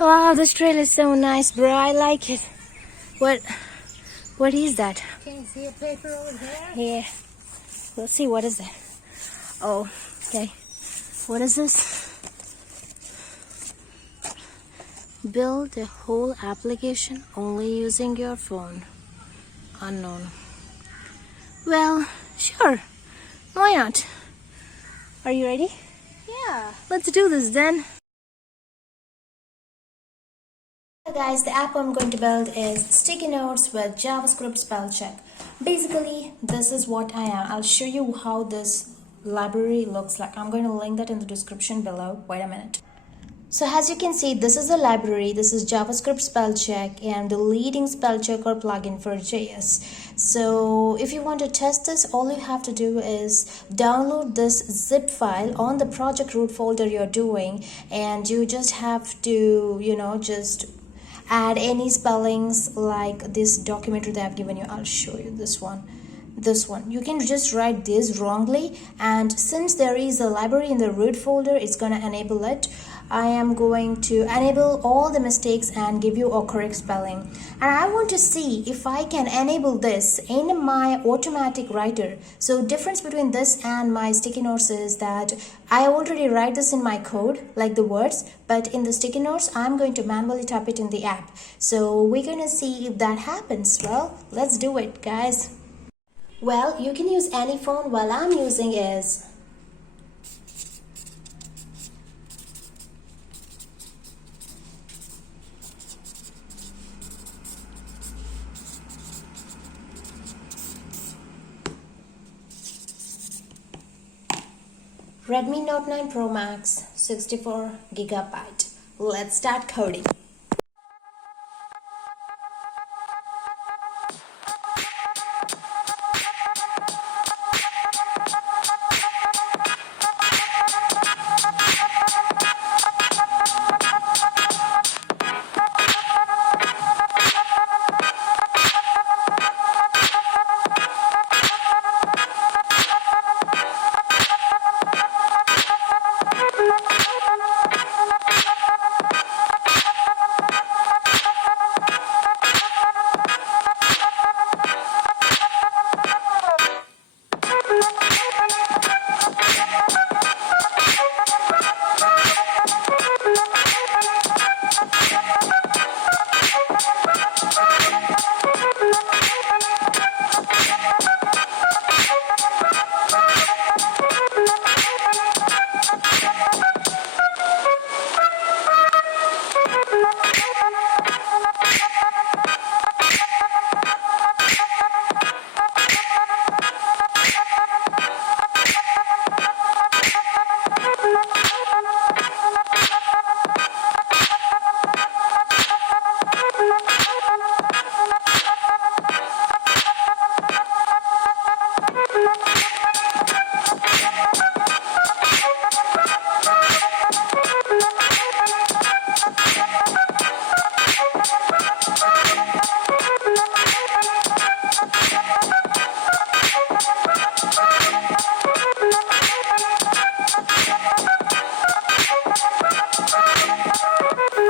Wow, this trail is so nice, bro. I like it. What is that? Can you see a paper over there? Yeah. We'll see what is that. Oh, okay. What is this? Build a whole application only using your phone. Unknown. Well, sure. Why not? Are you ready? Yeah. Let's do this then. Guys, the app I'm going to build is sticky notes with JavaScript spell check. Basically, this is what I am. I'll show you how this library looks like. I'm going to link that in the description below. Wait a minute. So as you can see, this is the library. This is JavaScript spell check and the leading spell checker plugin for JS. So if you want to test this, all you have to do is download this zip file on the project root folder you're doing, and you just have to, just add any spellings like this document that I've given you. I'll show you this one. You can just write this wrongly, and since there is a library in the root folder, it's gonna enable it. I am going to enable all the mistakes and give you a correct spelling, and I want to see if I can enable this in my automatic writer. So difference between this and my sticky notes is that I already write this in my code like the words, but in the sticky notes I'm going to manually type it in the app. So we're gonna see if that happens. Well, let's do it, guys. Well, you can use any phone. While I'm using is Redmi Note 9 Pro Max 64GB. Let's start coding.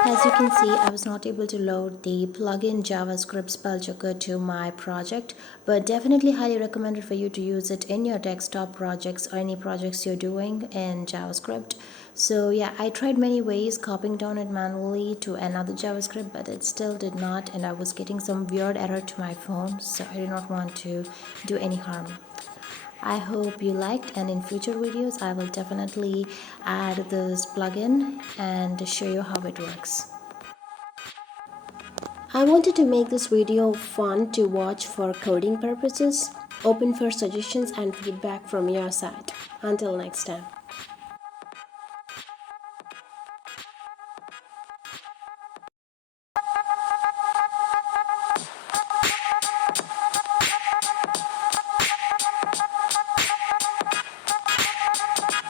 As you can see, I was not able to load the plugin JavaScript spell checker to my project, but definitely highly recommended for you to use it in your desktop projects or any projects you're doing in JavaScript. So yeah, I tried many ways copying down it manually to another JavaScript, but it still did not, and I was getting some weird error to my phone, so I did not want to do any harm. I hope you liked, and in future videos I will definitely add this plugin and show you how it works. I wanted to make this video fun to watch for coding purposes, open for suggestions and feedback from your side. Until next time.